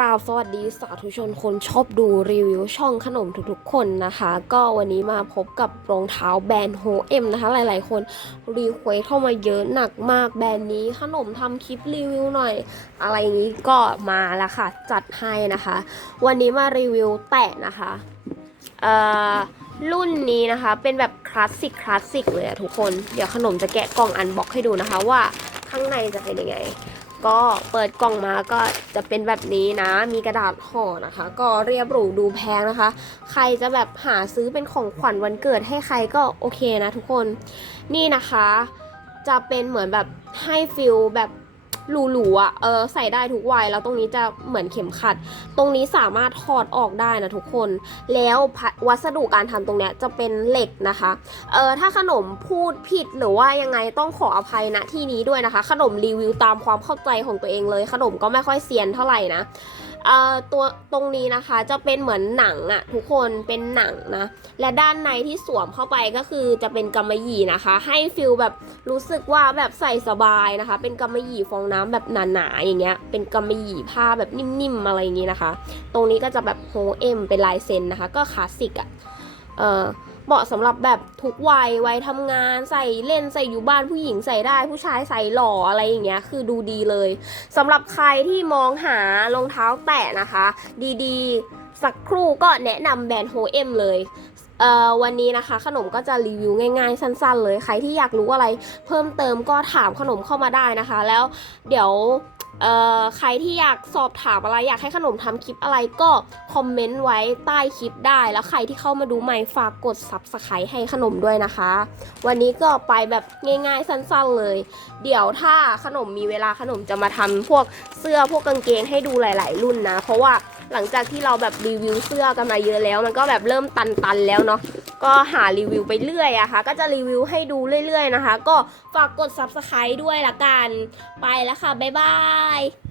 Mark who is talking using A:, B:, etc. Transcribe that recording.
A: ราบสวัสดีสาธุชนคนชอบดูรีวิวช่องขนมทุกๆคนนะคะ ก็วันนี้มาพบกับรองเท้าแบรนด์โฮเอ็มนะคะ หลายๆ คนรีเควสเข้ามาเยอะหนักมากแบรนด์นี้ขนมทำคลิปรีวิวหน่อย อะไรอย่างนี้ก็มาแล้วค่ะ จัดให้นะคะ วันนี้มารีวิวแตะนะคะเอ่อรุ่นนี้นะคะเป็นแบบคลาสสิกคลาสสิกเลยอะทุกคน เดี๋ยวขนมจะแกะกล่องอันบ็อกให้ดูนะคะว่าข้างในจะเป็นยังไง ก็เปิดกล่องมาก็จะเป็นแบบนี้นะ มีกระดาษห่อนะคะ ก็เรียบหรูดูแพงนะคะ ใครจะแบบหาซื้อเป็นของขวัญวันเกิดให้ใครก็โอเคนะทุกคน นี่นะคะ จะเป็นเหมือนแบบให้ฟิลแบบ หรูๆอะ่ะเออใส่ได้ทุกวัยแล้วตรงนี้จะเหมือนเข็มขัด ตรงนี้สามารถถอดออกได้นะทุกคน แล้ววัสดุการทำตรงเนี้ยจะเป็นเหล็กนะคะเออถ้าขนมพูดผิดหรือว่ายังไงต้องขออภัยณที่นี้ด้วยนะคะ ขนมรีวิวตามความเข้าใจของตัวเองเลย ขนมก็ไม่ค่อยเซียนเท่าไหร่นะ เอ่อตัวตรงนี้นะคะจะเป็นเหมือนหนังอะทุกคนเป็นหนังนะ และด้านในที่สวมเข้าไปก็คือจะเป็นกำมะหยี่นะคะ ให้ฟิลแบบรู้สึกว่าแบบใส่สบายนะคะ เป็นกำมะหยี่ฟองน้ำแบบหนาๆอย่างเงี้ย เป็นกำมะหยี่ผ้าแบบนิ่มๆอะไรอย่างงี้นะคะ ตรงนี้ก็จะแบบโฮเอ็มเป็นลายเซ็นนะคะ ก็คลาสสิกอะเออ เหมาะสำหรับแบบทุกวัยวัยทำงานใส่เล่นใส่อยู่บ้านผู้หญิงใส่ได้ผู้ชายใส่หล่ออะไรอย่างเงี้ยคือดูดีเลยสำหรับใครที่มองหารองเท้าแตะนะคะ ดีๆ สักครู่ก็แนะนำแบรนด์โฮเอ็มเลยเอ่อวันนี้นะคะขนมก็จะรีวิวง่ายๆ สั้น ๆ เลย ใครที่อยากรู้อะไรเพิ่มเติมก็ถามขนมเข้ามาได้นะคะ แล้วเดี๋ยว ใครที่อยากสอบถามอะไรอยากให้ขนมทำคลิปอะไรก็คอมเมนต์ไว้ใต้คลิปได้ แล้วใครที่เข้ามาดูใหม่ฝากกด subscribe ให้ขนมด้วยนะคะ วันนี้ก็ไปแบบง่ายๆสั้นๆเลย เดี๋ยวถ้าขนมมีเวลาขนมจะมาทำพวกเสื้อพวกกางเกงให้ดูหลาย ๆ รุ่นนะ เพราะว่าหลังจากที่เราแบบรีวิวเสื้อกันมาเยอะแล้ว มันก็แบบเริ่มตันๆแล้วเนาะ ก็หารีวิวไปเรื่อยอะคะ่ะ ก็จะรีวิวให้ดูเรื่อยๆนะคะ ก็ฝากกด subscribe ด้วยละกัน ไปแล้วค่ะ บ๊ายบาย